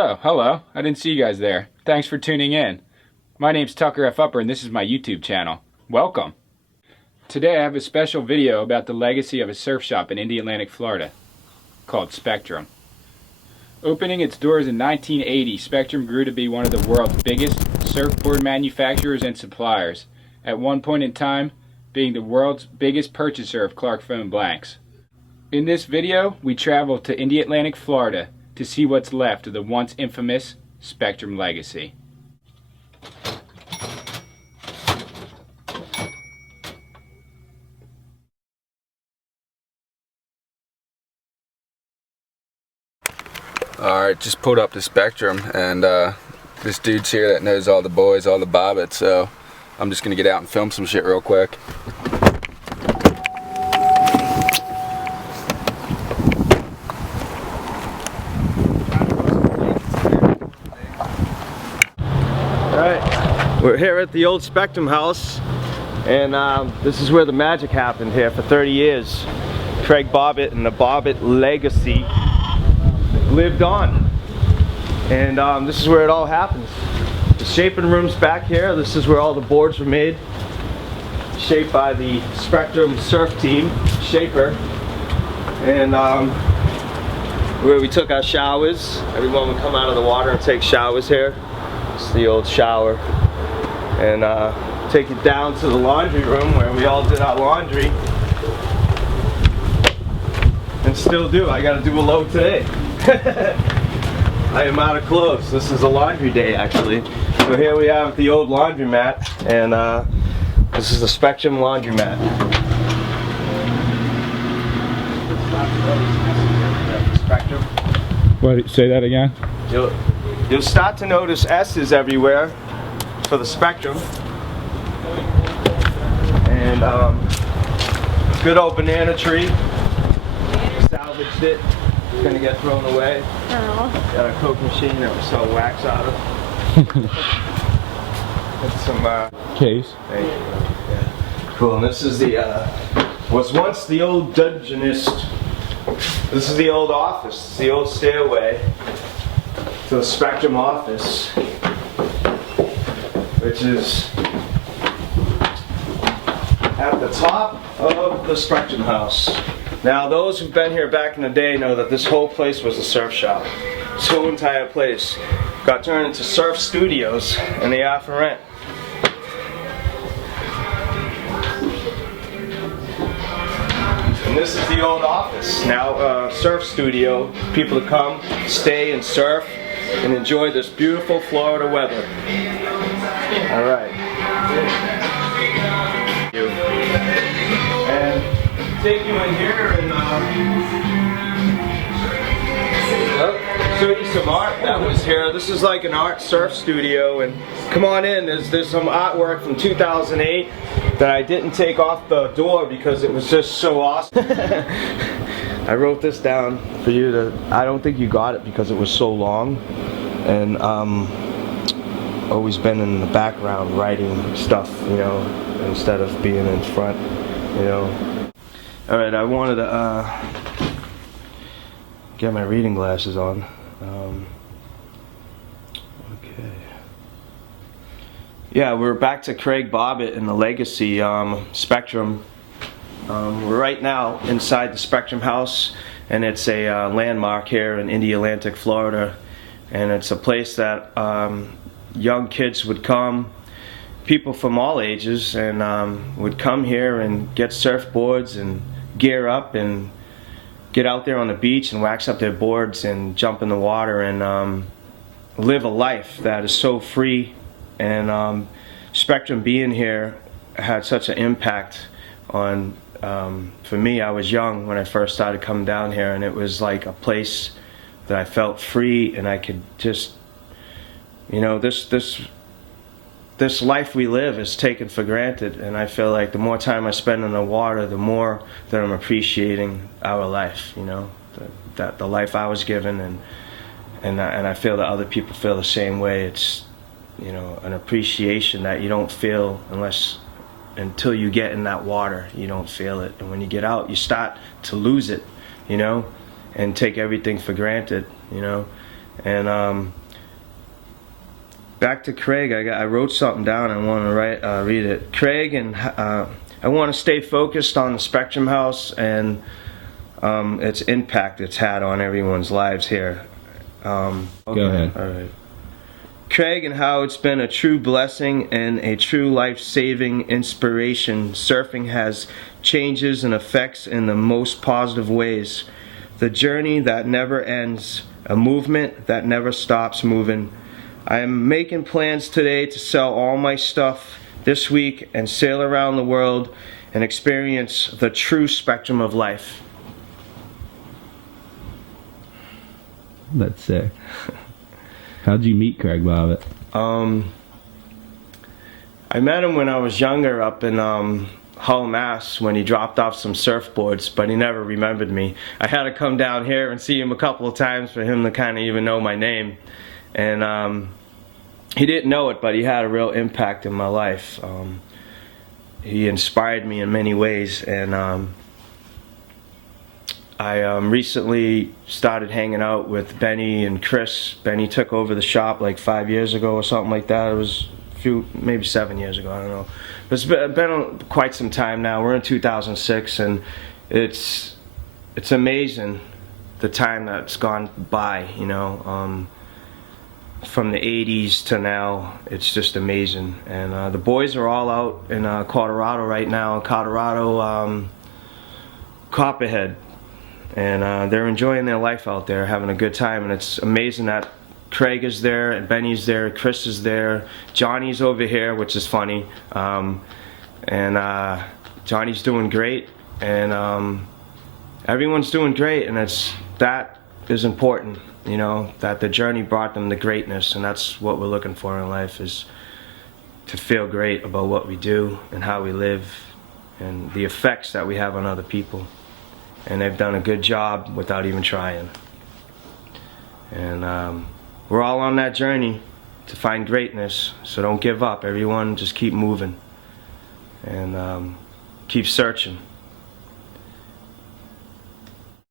Oh, hello. I didn't see you guys there. Thanks for tuning in. My name's Tucker F. Upper and this is my YouTube channel. Welcome. Today I have a special video about the legacy of a surf shop in Indian Atlantic, Florida called Spectrum. Opening its doors in 1980, Spectrum grew to be one of the world's biggest surfboard manufacturers and suppliers, at one point in time being the world's biggest purchaser of Clark foam blanks. In this video, we travel to Indian Atlantic, Florida to see what's left of the once infamous Spectrum legacy. Alright, just pulled up the Spectrum, and this dude's here that knows all the boys, all the Bobbitt, so I'm just gonna get out and film some shit real quick. Alright, we're here at the old Spectrum house, and this is where the magic happened here for 30 years. Craig Bobbitt and the Bobbitt legacy lived on, and this is where it all happens. The shaping room's back here. This is where all the boards were made, shaped by the Spectrum surf team shaper, and where we took our showers. Everyone would come out of the water and take showers here. It's the old shower, and take it down to the laundry room where we all did our laundry, and still do. I gotta do a load today. I am out of clothes. This is a laundry day, actually. So here we have the old laundromat, and this is the Spectrum laundromat. Spectrum. What? Say that again? You'll start to notice S's everywhere for the Spectrum, and good old banana tree. Salvaged it. It's gonna get thrown away. Oh. Got a Coke machine that we sell wax out of. And some Case. There you go. Yeah. Cool. And this is the was once the old dungeonist. This is the old office. It's the old stairway to the Spectrum office, which is at the top of the Spectrum house. Now, those who've been here back in the day know that this whole place was a surf shop. This whole entire place got turned into surf studios, and they are for rent. And this is the old office. Now, surf studio. People to come, stay, and surf, and enjoy this beautiful Florida weather. All right. And take you in here and show you some art that was here. This is like an art surf studio, and come on in. There's some artwork from 2008 that I didn't take off the door because it was just so awesome. I wrote this down for you to. I don't think you got it because it was so long, and always been in the background writing stuff, you know, instead of being in front, you know. Alright, I wanted to get my reading glasses on. Okay. Yeah, we're back to Craig Bobbitt and the legacy, Spectrum. We're right now inside the Spectrum house, and it's a landmark here in Indian Atlantic, Florida. And it's a place that young kids would come, people from all ages, and would come here and get surfboards and gear up and get out there on the beach and wax up their boards and jump in the water and live a life that is so free. And Spectrum being here had such an impact on, for me, I was young when I first started coming down here, and it was like a place that I felt free, and I could just, you know, this life we live is taken for granted, and I feel like the more time I spend in the water, the more that I'm appreciating our life, you know, the life I was given, and I feel that other people feel the same way. It's, you know, an appreciation that you don't feel until you get in that water. You don't feel it, and when you get out, you start to lose it, you know, and take everything for granted, you know. And back to Craig, I wrote something down. I want to read it. Craig, and I want to stay focused on the Spectrum House and its impact it's had on everyone's lives here. Go ahead. All right. Craig, and how it's been a true blessing and a true life-saving inspiration. Surfing has changes and effects in the most positive ways. The journey that never ends, a movement that never stops moving. I am making plans today to sell all my stuff this week and sail around the world and experience the true spectrum of life. That's sick. How'd you meet Craig Bobbitt? I met him when I was younger up in Hull, Mass, when he dropped off some surfboards, but he never remembered me. I had to come down here and see him a couple of times for him to kind of even know my name. And he didn't know it, but he had a real impact in my life. He inspired me in many ways, and I recently started hanging out with Benny and Chris. Benny took over the shop like 5 years ago or something like that. It was maybe 7 years ago, I don't know. But it's been quite some time now. We're in 2006, and it's amazing the time that's gone by, you know. From the 80s to now, it's just amazing. And the boys are all out in Colorado right now, Copperhead. And they're enjoying their life out there, having a good time. And it's amazing that Craig is there, and Benny's there, Chris is there, Johnny's over here, which is funny. And Johnny's doing great, and everyone's doing great, and that is important, you know, that the journey brought them to greatness, and that's what we're looking for in life, is to feel great about what we do and how we live and the effects that we have on other people. And they've done a good job without even trying. And we're all on that journey to find greatness, so don't give up. Everyone, just keep moving and keep searching.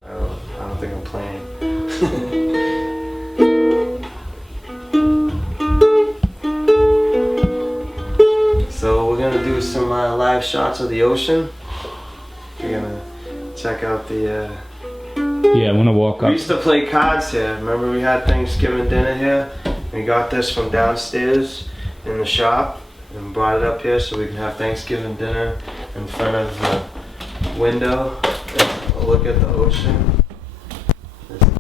I don't think I'm playing. So we're gonna do some live shots of the ocean. We're gonna check out the Yeah, I want to walk up. We used to play cards here. Remember, we had Thanksgiving dinner here. We got this from downstairs in the shop and brought it up here so we can have Thanksgiving dinner in front of the window. Look at the ocean. This thing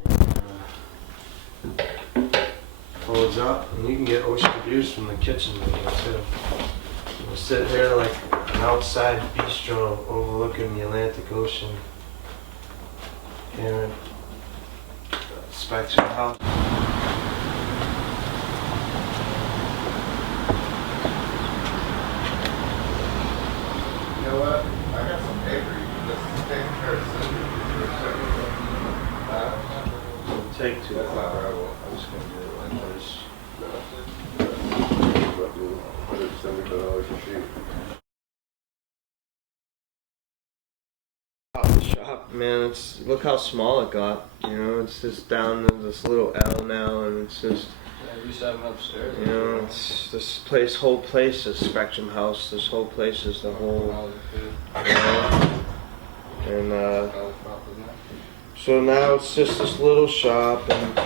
folds up, and you can get ocean views from the kitchen window too. We're sitting here like an outside bistro overlooking the Atlantic Ocean. Here in Spectrum House. You know what? I got some paper. Just take care of Cindy. Take two. That's not where I will. I'm just gonna do it like this. $175 a sheet. The shop, man, look how small it got. You know, it's just down to this little L now, and it's just. Yeah, we used to have them upstairs. You know, it's this whole place is Spectrum House. This whole place is the whole. You know, and so now it's just this little shop, and